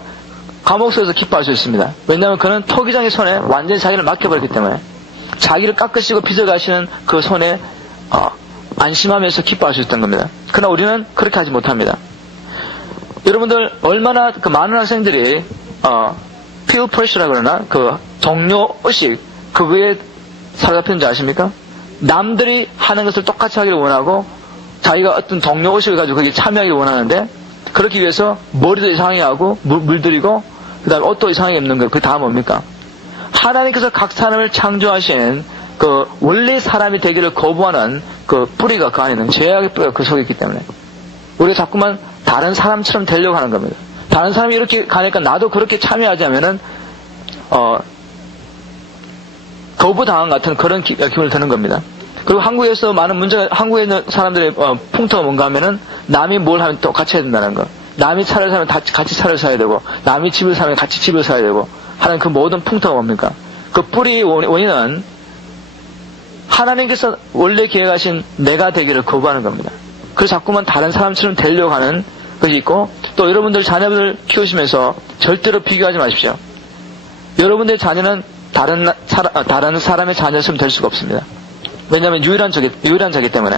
감옥 속에서 기뻐할 수 있습니다. 왜냐하면 그는 토기장의 손에 완전히 자기를 맡겨버렸기 때문에 자기를 깎으시고 빚어가시는 그 손에 안심하면서 기뻐할 수 있던 겁니다. 그러나 우리는 그렇게 하지 못합니다. 여러분들 얼마나 그 많은 학생들이 peer pressure라고 그러나 그 동료 의식 그거에 사로잡히는지 아십니까? 남들이 하는 것을 똑같이 하기를 원하고 자기가 어떤 동료 의식을 가지고 거기에 참여하기를 원하는데 그렇기 위해서 머리도 이상하게 하고 물들이고 그 다음에 옷도 이상하게 입는 거, 그 다음 뭡니까? 하나님께서 각 사람을 창조하신 그 원래 사람이 되기를 거부하는 그 뿌리가 그 안에 있는 죄악의 뿌리가 그 속에 있기 때문에 우리가 자꾸만 다른 사람처럼 되려고 하는 겁니다. 다른 사람이 이렇게 가니까 나도 그렇게 참여하지 않으면은 거부당한 같은 그런 기분을 드는 겁니다. 그리고 한국에서 많은 문제가 한국에 있는 사람들의 풍토가 뭔가 하면은 남이 뭘 하면 똑같이 해야 된다는 거. 남이 차를 사면 같이 차를 사야 되고 남이 집을 사면 같이 집을 사야 되고 하는 그 모든 풍토가 뭡니까? 그 뿌리 원인은 하나님께서 원래 계획하신 내가 되기를 거부하는 겁니다. 그래서 자꾸만 다른 사람처럼 되려고 하는 것이 있고 또 여러분들 자녀들을 키우시면서 절대로 비교하지 마십시오. 여러분들의 자녀는 다른 사람의 자녀처럼 될 수가 없습니다. 왜냐하면 유일한 자기 때문에.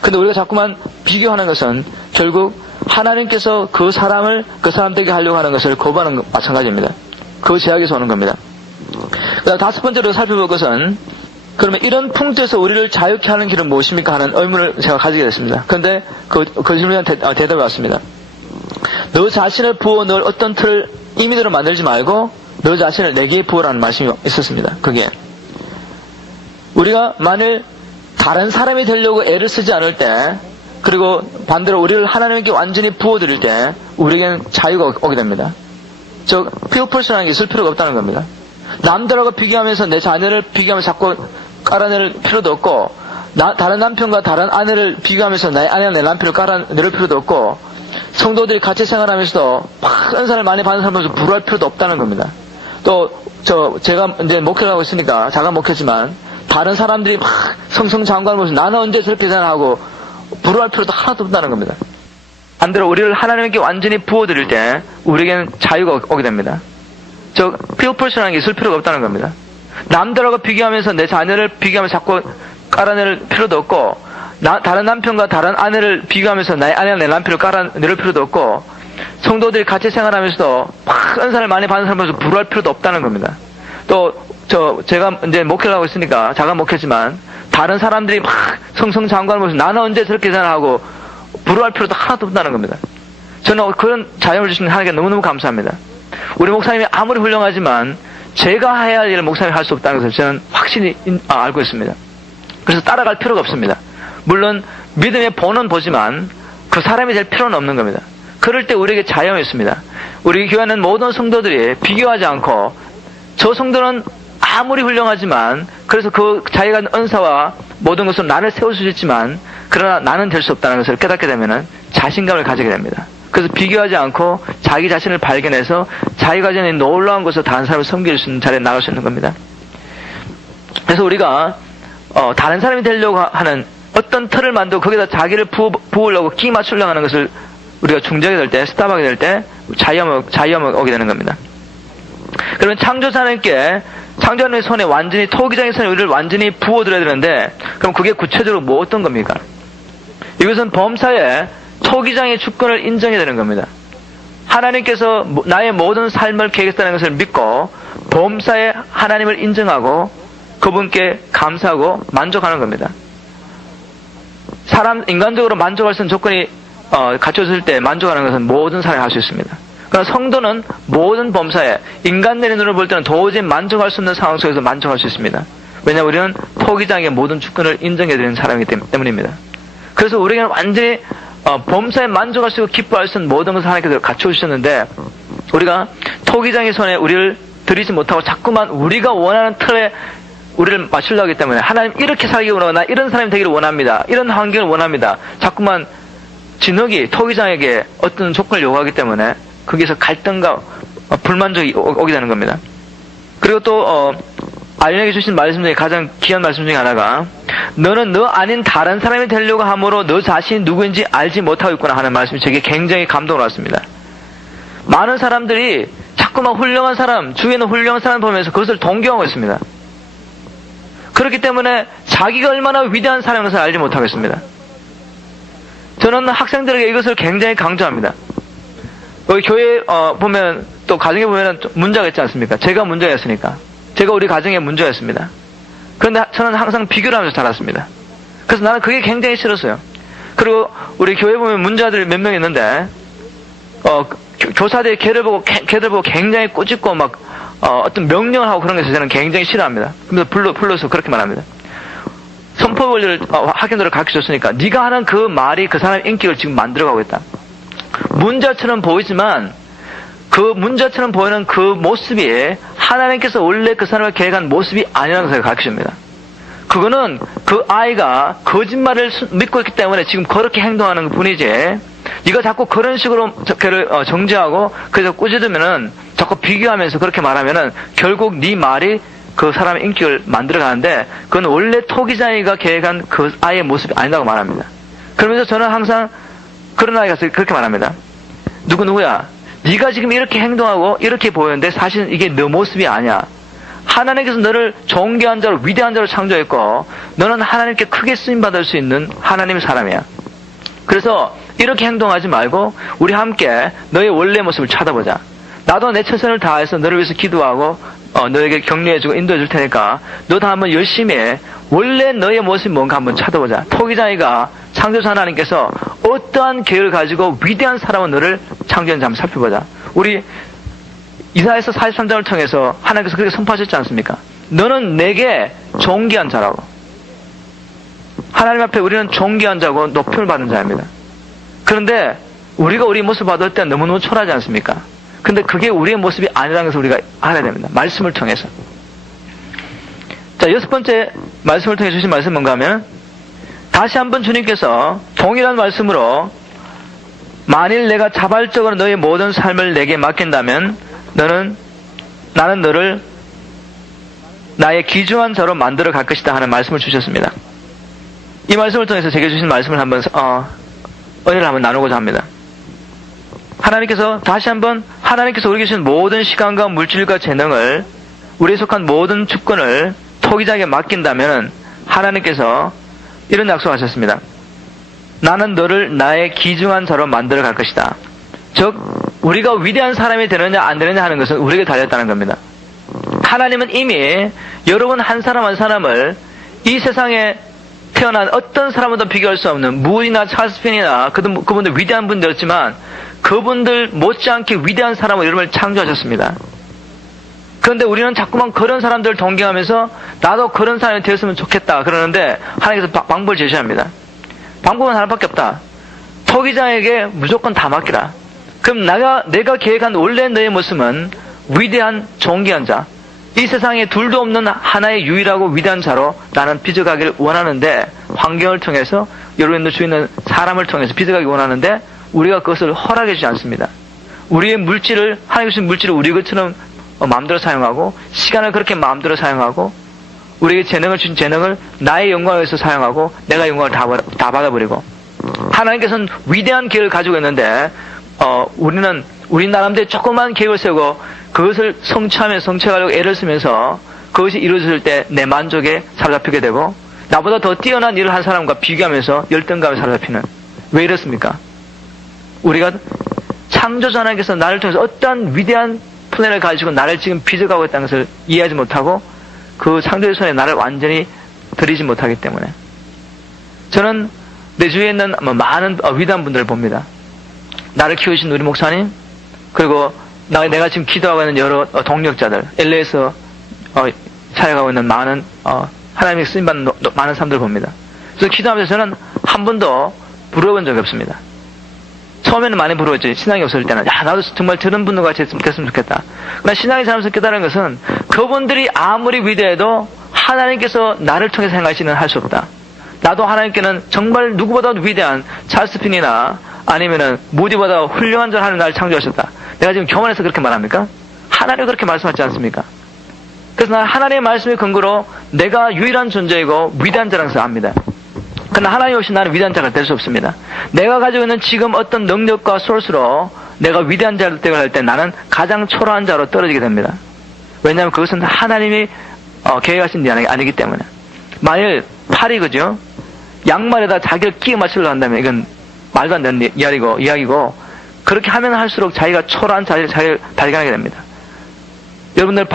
근데 우리가 자꾸만 비교하는 것은 결국 하나님께서 그 사람 되게 하려고 하는 것을 거부하는 것 마찬가지입니다. 그 제약에서 오는 겁니다. 그다음 다섯 번째로 살펴볼 것은 그러면 이런 풍토에서 우리를 자유케 하는 길은 무엇입니까? 하는 의문을 제가 가지게 됐습니다. 그런데 그 질문에 대답이 왔습니다. 너 자신을 부어 넣을 어떤 틀을 임의대로 만들지 말고 너 자신을 내게 부어라는 말씀이 있었습니다. 그게 우리가 만일 다른 사람이 되려고 애를 쓰지 않을 때, 그리고 반대로 우리를 하나님께 완전히 부어드릴 때 우리에게는 자유가 오게 됩니다. 즉 피어퍼슨하게 있을 필요가 없다는 겁니다. 남들하고 비교하면서 내 자녀를 비교하면서 자꾸 깔아낼 필요도 없고, 다른 남편과 다른 아내를 비교하면서 내 아내와 내 남편을 깔아낼 필요도 없고, 성도들이 같이 생활하면서도 막 은사를 많이 받는 사람으로서 부러워할 필요도 없다는 겁니다. 또 제가 이제 목회를 하고 있으니까 자가 목회지만 다른 사람들이 막 성성장구하면서 나는 언제 저렇게 생활하고 부러워할 필요도 하나도 없다는 겁니다. 반대로 우리를 하나님께 완전히 부어드릴 때 우리에게는 자유가 오게 됩니다. 즉 피어퍼슨하게 있을 필요가 없다는 겁니다. 남들하고 비교하면서 내 자녀를 비교하면서 자꾸 깔아낼 필요도 없고, 다른 남편과 다른 아내를 비교하면서 내 아내와 내 남편을 깔아낼 필요도 없고, 성도들이 같이 생활하면서도 막 은사를 많이 받는 사람으로서 부러워할 필요도 없다는 겁니다. 또 제가 이제 목회를 하고 있으니까 자가 목회지만 다른 사람들이 막 성성장구하면서 나는 언제 저렇게 생활하고 부러워할 필요도 하나도 없다는 겁니다. 저는 그런 자유를 주신 하나님께 너무너무 감사합니다. 우리 목사님이 아무리 훌륭하지만 제가 해야 할 일을 목사님이 할 수 없다는 것을 저는 확실히 알고 있습니다. 그래서 따라갈 필요가 없습니다. 물론 믿음의 본은 보지만 그 사람이 될 필요는 없는 겁니다. 그럴 때 우리에게 자유가 있습니다. 우리 교회는 모든 성도들이 비교하지 않고, 저 성도는 아무리 훌륭하지만 그래서 그 자기가 은사와 모든 것으로 나를 세울 수 있지만 그러나 나는 될 수 없다는 것을 깨닫게 되면 자신감을 가지게 됩니다. 그래서 비교하지 않고 자기 자신을 발견해서 자기가 가진 놀라운 것을 다른 사람을 섬길 수 있는 자리에 나갈 수 있는 겁니다. 그래서 우리가 다른 사람이 되려고 하는 어떤 틀을 만들고 거기다 자기를 부으려고 끼 맞추려고 하는 것을 우리가 중재하게 될 때, 스탑하게 될 때 자유함을 오게 되는 겁니다. 그러면 창조자님께, 창조자님의 손에 완전히, 토기장의 손에 우리를 완전히 부어드려야 되는데, 그럼 그게 구체적으로 뭐 어떤 겁니까? 이것은 범사에 토기장의 주권을 인정해야 되는 겁니다. 하나님께서 나의 모든 삶을 계획했다는 것을 믿고 범사에 하나님을 인정하고 그분께 감사하고 만족하는 겁니다. 인간적으로 만족할 수 있는 조건이 갖춰졌을 때 만족하는 것은 모든 사람이 할 수 있습니다. 그러나 성도는 모든 범사에 인간들의 눈으로 볼 때는 도저히 만족할 수 없는 상황 속에서 만족할 수 있습니다. 왜냐하면 우리는 토기장의 모든 주권을 인정해드리는 사람이기 때문입니다. 그래서 우리에게는 완전히 범사에 만족할 수 있고 기뻐할 수 있는 모든 것을 하나님께서 갖춰주셨는데, 우리가 토기장의 손에 우리를 들이지 못하고 자꾸만 우리가 원하는 틀에 우리를 맞추려고 하기 때문에, 하나님 이렇게 살기 원하고 나 이런 사람이 되기를 원합니다, 이런 환경을 원합니다, 자꾸만 진흙이 토기장에게 어떤 조건을 요구하기 때문에 거기서 갈등과 불만족이 오게 되는 겁니다. 그리고 또 아이에게 주신 말씀 중에 가장 귀한 말씀 중에 하나가, 너는 너 아닌 다른 사람이 되려고 함으로 너 자신이 누구인지 알지 못하고 있구나 하는 말씀이 제게 굉장히 감동을 왔습니다. 많은 사람들이 자꾸만 훌륭한 사람, 주위에는 훌륭한 사람 보면서 그것을 동경하고 있습니다. 그렇기 때문에 자기가 얼마나 위대한 사람인 것을 알지 못하고 있습니다. 저는 학생들에게 이것을 굉장히 강조합니다. 여기 교회 보면, 또 가정에 보면 문제가 있지 않습니까? 제가 문제였으니까. 제가 우리 가정의 문제였습니다. 그런데 저는 항상 비교를 하면서 자랐습니다. 그래서 나는 그게 굉장히 싫었어요. 그리고 우리 교회 보면 문제아들이 몇 명 있는데 교사들이 걔들 보고 굉장히 꾸짖고 막 어떤 명령을 하고 그런 것을 저는 굉장히 싫어합니다. 그래서 불러서 그렇게 말합니다. 선포 원리를 학생들을 가르쳐줬으니까 네가 하는 그 말이 그 사람의 인격을 지금 만들어가고 있다. 문제처럼 보이지만 그 문제처럼 보이는 그 모습이 하나님께서 원래 그 사람을 계획한 모습이 아니라는 것을 가르쳐줍니다. 그거는 그 아이가 거짓말을 믿고 있기 때문에 지금 그렇게 행동하는 뿐이지, 네가 자꾸 그런 식으로 걔를 정죄하고 그래서 꾸짖으면은, 자꾸 비교하면서 그렇게 말하면은 결국 네 말이 그 사람의 인격을 만들어가는데 그건 원래 토기장이가 계획한 그 아이의 모습이 아니라고 말합니다. 그러면서 저는 항상 그런 아이가 그렇게 말합니다. 누구야? 네가 지금 이렇게 행동하고 이렇게 보이는데 사실은 이게 너 모습이 아니야. 하나님께서 너를 존귀한 자로, 위대한 자로 창조했고 너는 하나님께 크게 쓰임받을 수 있는 하나님의 사람이야. 그래서 이렇게 행동하지 말고 우리 함께 너의 원래 모습을 찾아보자. 나도 내 최선을 다해서 너를 위해서 기도하고 너에게 격려해주고 인도해줄 테니까 너도 한번 열심히 해. 원래 너의 모습이 뭔가 한번 찾아보자. 토기장이가 창조자 하나님께서 어떠한 계획을 가지고 위대한 사람은 너를 창조했는지 한번 살펴보자. 우리 이사야서 43장을 통해서 하나님께서 그렇게 선포하셨지 않습니까? 너는 내게 존귀한 자라고. 하나님 앞에 우리는 존귀한 자고 높임을 받은 자입니다. 그런데 우리가 우리 모습을 받을 때 너무너무 초라하지 않습니까? 근데 그게 우리의 모습이 아니라는 것을 우리가 알아야 됩니다. 말씀을 통해서. 자, 6번째 말씀을 통해 주신 말씀은 뭔가 하면, 다시 한번 주님께서 동일한 말씀으로, 만일 내가 자발적으로 너의 모든 삶을 내게 맡긴다면 나는 너를 나의 귀중한 자로 만들어 갈 것이다 하는 말씀을 주셨습니다. 이 말씀을 통해서 제게 주신 말씀을 한번 은혜를 한번 나누고자 합니다. 하나님께서 다시 한번 하나님께서 우리에게 주신 모든 시간과 물질과 재능을, 우리에 속한 모든 주권을 토기장에게 맡긴다면 하나님께서 이런 약속하셨습니다. 나는 너를 나의 귀중한 자로 만들어 갈 것이다. 즉 우리가 위대한 사람이 되느냐 안 되느냐 하는 것은 우리에게 달렸다는 겁니다. 하나님은 이미 여러분 한 사람 한 사람을 이 세상에 태어난 어떤 사람과도 비교할 수 없는 무이나 찰스핀이나 그분들 위대한 분들이었지만 그분들 못지않게 위대한 사람으로 여러분을 창조하셨습니다. 그런데 우리는 자꾸만 그런 사람들을 동경하면서 나도 그런 사람이 되었으면 좋겠다 그러는데 하나님께서 방법을 제시합니다. 방법은 하나밖에 없다. 토기장에게 무조건 다 맡기라. 그럼 내가 계획한 원래 너의 모습은 위대한 존귀한 자, 이 세상에 둘도 없는 하나의 유일하고 위대한 자로 나는 빚어가기를 원하는데, 환경을 통해서 여러분들 주위에 있는 사람을 통해서 빚어가기 원하는데 우리가 그것을 허락해 주지 않습니다. 우리의 물질을, 하나님 주신 물질을 우리 것처럼 마음대로 사용하고, 시간을 그렇게 마음대로 사용하고, 우리에게 재능을 주신 재능을 나의 영광을 위해서 사용하고 내가 영광을 다 받아버리고, 하나님께서는 위대한 계획을 가지고 있는데 우리 나름대로 조그만 계획을 세우고 그것을 성취하려고 애를 쓰면서 그것이 이루어질 때 내 만족에 사로잡히게 되고, 나보다 더 뛰어난 일을 한 사람과 비교하면서 열등감에 사로잡히는. 왜 이렇습니까? 우리가 창조자 하나님께서 나를 통해서 어떠한 위대한 플랜을 가지고 나를 지금 빚어가고 있다는 것을 이해하지 못하고 그 창조의 손에 나를 완전히 들이지 못하기 때문에. 저는 내 주위에 있는 많은 위대한 분들을 봅니다. 나를 키우신 우리 목사님, 그리고 내가 지금 기도하고 있는 여러 동력자들, LA에서 사역하고 있는 많은 하나님의 쓰임받는 많은 사람들을 봅니다. 그래서 기도하면서 저는 한 번도 부러워본 적이 없습니다. 처음에는 많이 부러웠지. 신앙이 없을 때는 나도 정말 저런 분들과 같이 됐으면 좋겠다. 그러나 신앙이 자라면서 깨달은 것은 그분들이 아무리 위대해도 하나님께서 나를 통해서 행하시는 할 수 없다. 나도 하나님께는 정말 누구보다도 위대한 찰스핀이나 아니면은 무디보다 훌륭한 자 하는 나를 창조하셨다. 내가 지금 교만해서 그렇게 말합니까? 하나님이 그렇게 말씀하지 않습니까? 그래서 나는 하나님의 말씀의 근거로 내가 유일한 존재이고 위대한 자라는 것을 압니다. 그러나 하나님 없이 나는 위대한 자가 될 수 없습니다. 내가 가지고 있는 지금 어떤 능력과 소스로 내가 위대한 자를 되고 할 때 나는 가장 초라한 자로 떨어지게 됩니다. 왜냐하면 그것은 하나님이 계획하신 일이 아니기 때문에. 만일 팔이 그죠? 양말에다 자기를 끼워 맞추려고 한다면 이건 말도 안 되는 이야기고 그렇게 하면 할수록 자기가 초라한 자기를 발견하게 됩니다. 여러분들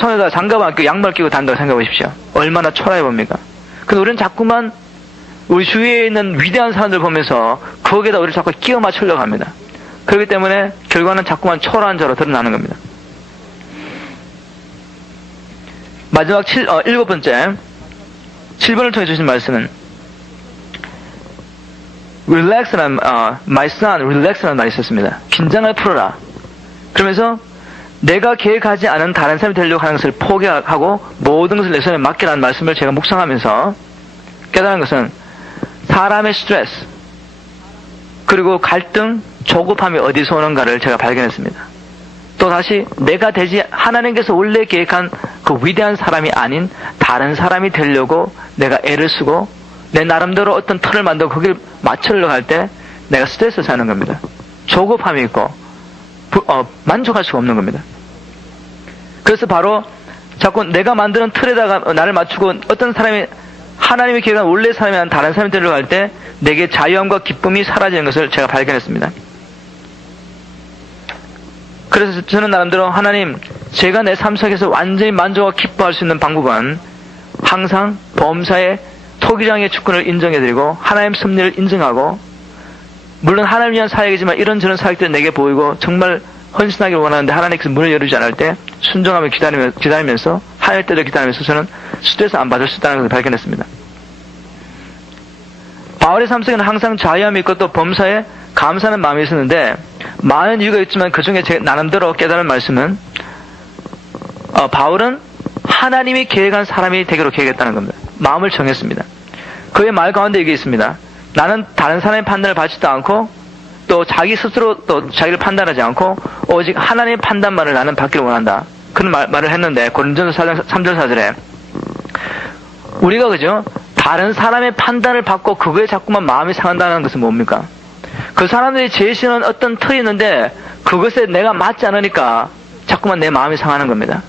손에다 장갑 안 끼고 양말 끼고 다닌다고 생각해 보십시오. 얼마나 초라해 봅니까? 근데 우리는 자꾸만 우리 주위에 있는 위대한 사람들 보면서 거기에다 우리를 자꾸 끼워 맞추려고 합니다. 그렇기 때문에 결과는 자꾸만 초라한 자로 드러나는 겁니다. 마지막 7번째 7번을 통해 주신 말씀은 relax라는 my son, relax라는 말이 있었습니다. 긴장을 풀어라. 그러면서 내가 계획하지 않은 다른 사람이 되려고 하는 것을 포기하고 모든 것을 내 손에 맡기라는 말씀을 제가 묵상하면서 깨달은 것은 사람의 스트레스 그리고 갈등, 조급함이 어디서 오는가를 제가 발견했습니다. 또 다시 내가 되지 하나님께서 원래 계획한 그 위대한 사람이 아닌 다른 사람이 되려고 내가 애를 쓰고 내 나름대로 어떤 틀을 만들고 거기를 맞추려고 할 때 내가 스트레스를 사는 겁니다. 조급함이 있고 만족할 수가 없는 겁니다. 그래서 바로 자꾸 내가 만드는 틀에다가 나를 맞추고 어떤 사람이 하나님이 계획한 원래 사람이 아닌 다른 사람이 되려고 할 때 내게 자유함과 기쁨이 사라지는 것을 제가 발견했습니다. 그래서 저는 나름대로 하나님, 제가 내 삶 속에서 완전히 만족하고 기뻐할 수 있는 방법은 항상 범사의 토기장의 주권을 인정해드리고 하나님 섭리를 인정하고, 물론 하나님 위한 사역이지만 이런저런 사역들이 내게 보이고 정말 헌신하기를 원하는데 하나님께서 문을 열어주지 않을 때 순종하며 기다리면서 하나님 때를 기다리면서 저는 스트레스 안 받을 수 있다는 것을 발견했습니다. 바울의 삶 속에는 항상 자유함이 있고 또 범사에 감사하는 마음이 있었는데, 많은 이유가 있지만 그 중에 제 나름대로 깨달은 말씀은, 바울은 하나님이 계획한 사람이 되기로 계획했다는 겁니다. 마음을 정했습니다. 그의 말 가운데 이게 있습니다. 나는 다른 사람의 판단을 받지도 않고 또 자기 스스로 또 자기를 판단하지 않고 오직 하나님의 판단만을 나는 받기를 원한다. 그런 말을 했는데, 고린도전서 4장 3절 4절에 우리가 그죠? 다른 사람의 판단을 받고 그거에 자꾸만 마음이 상한다는 것은 뭡니까? 그 사람들이 제시하는 어떤 틀이 있는데 그것에 내가 맞지 않으니까 자꾸만 내 마음이 상하는 겁니다.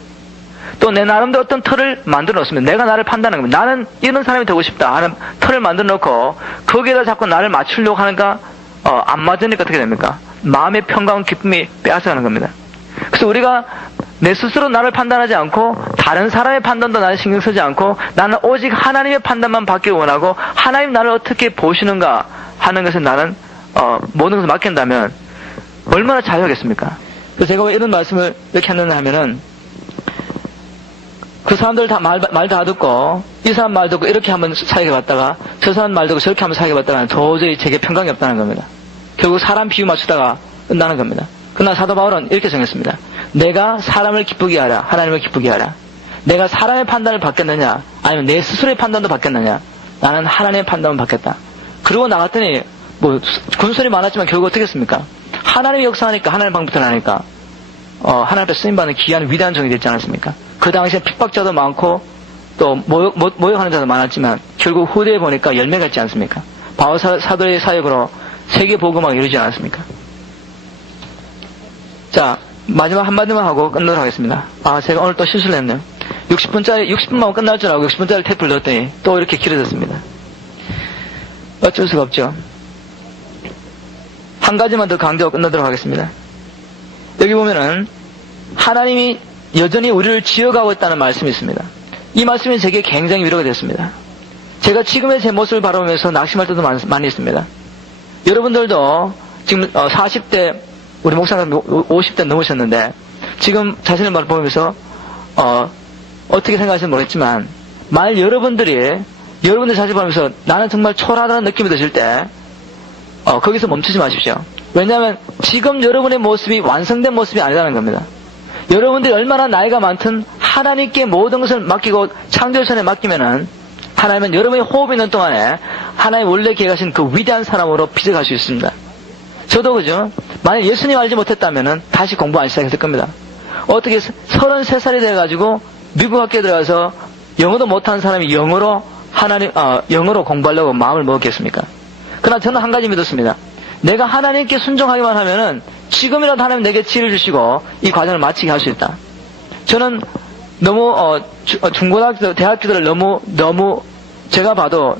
또 내 나름대로 어떤 틀을 만들어 놓습니다. 내가 나를 판단하는 겁니다. 나는 이런 사람이 되고 싶다 하는 틀을 만들어 놓고 거기에다 자꾸 나를 맞추려고 하니까 안 맞으니까 어떻게 됩니까? 마음의 평강과 기쁨이 빼앗아가는 겁니다. 그래서 우리가 내 스스로 나를 판단하지 않고 다른 사람의 판단도 나를 신경 쓰지 않고 나는 오직 하나님의 판단만 받기를 원하고 하나님 나를 어떻게 보시는가 하는 것을 나는 모든 것을 맡긴다면 얼마나 자유하겠습니까? 그래서 제가 왜 이런 말씀을 이렇게 했느냐 하면은, 그 사람들 다 말 다 듣고 이 사람 말 듣고 이렇게 한번 사역해 봤다가 저 사람 말 듣고 저렇게 한번 사역해 봤다가 도저히 제게 평강이 없다는 겁니다. 결국 사람 비유 맞추다가 끝나는 겁니다. 그러나 사도 바울은 이렇게 정했습니다. 내가 사람을 기쁘게 하라, 하나님을 기쁘게 하라. 내가 사람의 판단을 받겠느냐 아니면 내 스스로의 판단도 받겠느냐, 나는 하나님의 판단을 받겠다. 그러고 나갔더니 뭐 군소리 많았지만 결국 어떻게 했습니까? 하나님이 역사하니까, 하나님 방법을 하니까 하나님 앞에 쓰임받는 귀한 위대한 종이 됐지 않았습니까? 그 당시에 핍박자도 많고 또 모욕하는 자도 많았지만 결국 후대에 보니까 열매가 있지 않습니까? 바울 사도의 사역으로 세계 복음화가 이루지 않았습니까? 자, 마지막 한마디만 하고 끝내도록 하겠습니다. 제가 오늘 또 실수를 했네요. 60분만 끝날 줄 알고 60분짜리 테이프를 넣었더니 또 이렇게 길어졌습니다. 어쩔 수가 없죠. 한 가지만 더 강조하고 끝내도록 하겠습니다. 여기 보면은 하나님이 여전히 우리를 지어가고 있다는 말씀이 있습니다. 이 말씀이 제게 굉장히 위로가 됐습니다. 제가 지금의 제 모습을 바라보면서 낙심할 때도 많이 있습니다. 여러분들도 지금 40대, 우리 목사님 50대 넘으셨는데 지금 자신을 바라보면서 어떻게 생각하시는지 모르겠지만, 만약 여러분들 자신을 바라보면서 나는 정말 초라하다는 느낌이 드실 때 거기서 멈추지 마십시오. 왜냐하면 지금 여러분의 모습이 완성된 모습이 아니라는 겁니다. 여러분들이 얼마나 나이가 많든 하나님께 모든 것을 맡기고 창조의 손에 맡기면은 하나님은 여러분의 호흡이 있는 동안에 하나님 원래 계획하신 그 위대한 사람으로 빚어갈 수 있습니다. 저도 그죠? 만약 예수님 알지 못했다면은 다시 공부 안 시작했을 겁니다. 어떻게 33살이 돼가지고 미국 학교에 들어가서 영어도 못하는 사람이 영어로 공부하려고 마음을 먹었겠습니까? 그러나 저는 한 가지 믿었습니다. 내가 하나님께 순종하기만 하면은 지금이라도 하나님 내게 지혜를 주시고 이 과정을 마치게 할 수 있다. 저는 너무 중고등학교, 대학교들을 너무 제가 봐도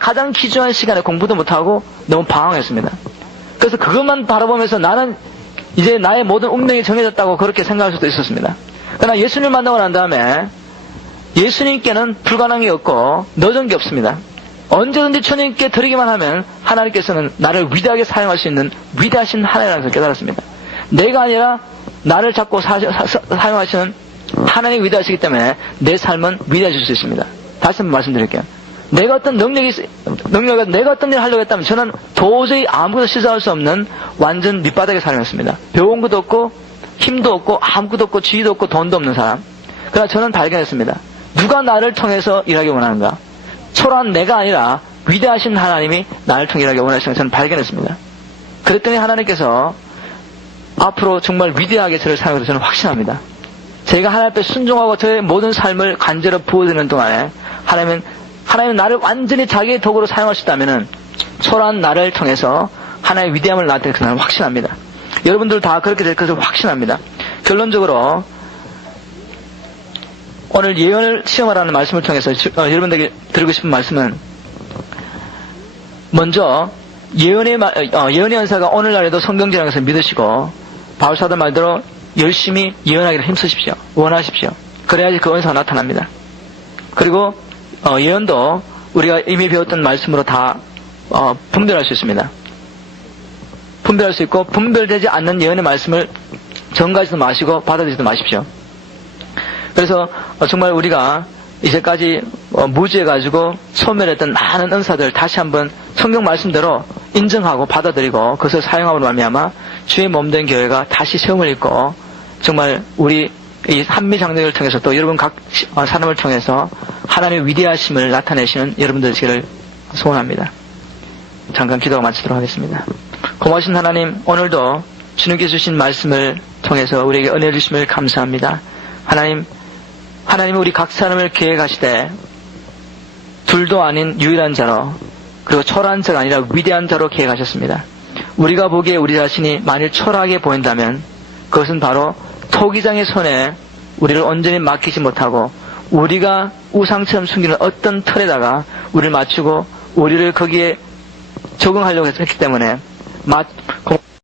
가장 귀중한 시간에 공부도 못하고 너무 방황했습니다. 그래서 그것만 바라보면서 나는 이제 나의 모든 운명이 정해졌다고 그렇게 생각할 수도 있었습니다. 그러나 예수님을 만나고 난 다음에 예수님께는 불가능한 게 없고 늦은 게 없습니다. 언제든지 주님께 드리기만 하면 하나님께서는 나를 위대하게 사용할 수 있는 위대하신 하나님이라는 것을 깨달았습니다. 내가 아니라 나를 잡고 사용하시는 하나님이 위대하시기 때문에 내 삶은 위대해질 수 있습니다. 다시 한번 말씀드릴게요. 내가 어떤 내가 어떤 일을 하려고 했다면 저는 도저히 아무것도 시사할 수 없는 완전 밑바닥의 삶이었습니다. 배운 것도 없고 힘도 없고 아무것도 없고 지위도 없고 돈도 없는 사람. 그러나 저는 발견했습니다. 누가 나를 통해서 일하기 원하는가? 초라한 내가 아니라 위대하신 하나님이 나를 통해 일하기 원하시는 저는 발견했습니다. 그랬더니 하나님께서 앞으로 정말 위대하게 저를 사용해서 저는 확신합니다. 제가 하나님 앞에 순종하고 저의 모든 삶을 간절히 부어드리는 동안에 하나님은 나를 완전히 자기의 도구로 사용하셨다면은 초라한 나를 통해서 하나님의 위대함을 나한테 저는 확신합니다. 여러분들 다 그렇게 될 것을 확신합니다. 결론적으로 오늘 예언을 시험하라는 말씀을 통해서 여러분들에게 드리고 싶은 말씀은, 먼저 예언의 연사가 오늘날에도 성경적인 것을 믿으시고 바울 사도 말대로 열심히 예언하기를 힘쓰십시오. 원하십시오. 그래야지 그 은사가 나타납니다. 그리고 예언도 우리가 이미 배웠던 말씀으로 다 분별할 수 있습니다. 분별할 수 있고, 분별되지 않는 예언의 말씀을 전가지도 마시고 받아들이지도 마십시오. 그래서 정말 우리가 이제까지 무지해가지고 소멸했던 많은 은사들 다시 한번 성경 말씀대로 인정하고 받아들이고 그것을 사용함으로 말미암아 주의 몸된 교회가 다시 세움을 입고 정말 우리 이 한미장로를 통해서 또 여러분 각 사람을 통해서 하나님의 위대하심을 나타내시는 여러분들 되기를 소원합니다. 잠깐 기도가 마치도록 하겠습니다. 고마우신 하나님, 오늘도 주님께서 주신 말씀을 통해서 우리에게 은혜 주심을 감사합니다. 하나님이 우리 각 사람을 계획하시되 둘도 아닌 유일한 자로 그리고 초라한 자가 아니라 위대한 자로 계획하셨습니다. 우리가 보기에 우리 자신이 만일 초라하게 보인다면 그것은 바로 토기장의 손에 우리를 온전히 맡기지 못하고 우리가 우상처럼 숨기는 어떤 틀에다가 우리를 맞추고 우리를 거기에 적응하려고 했기 때문에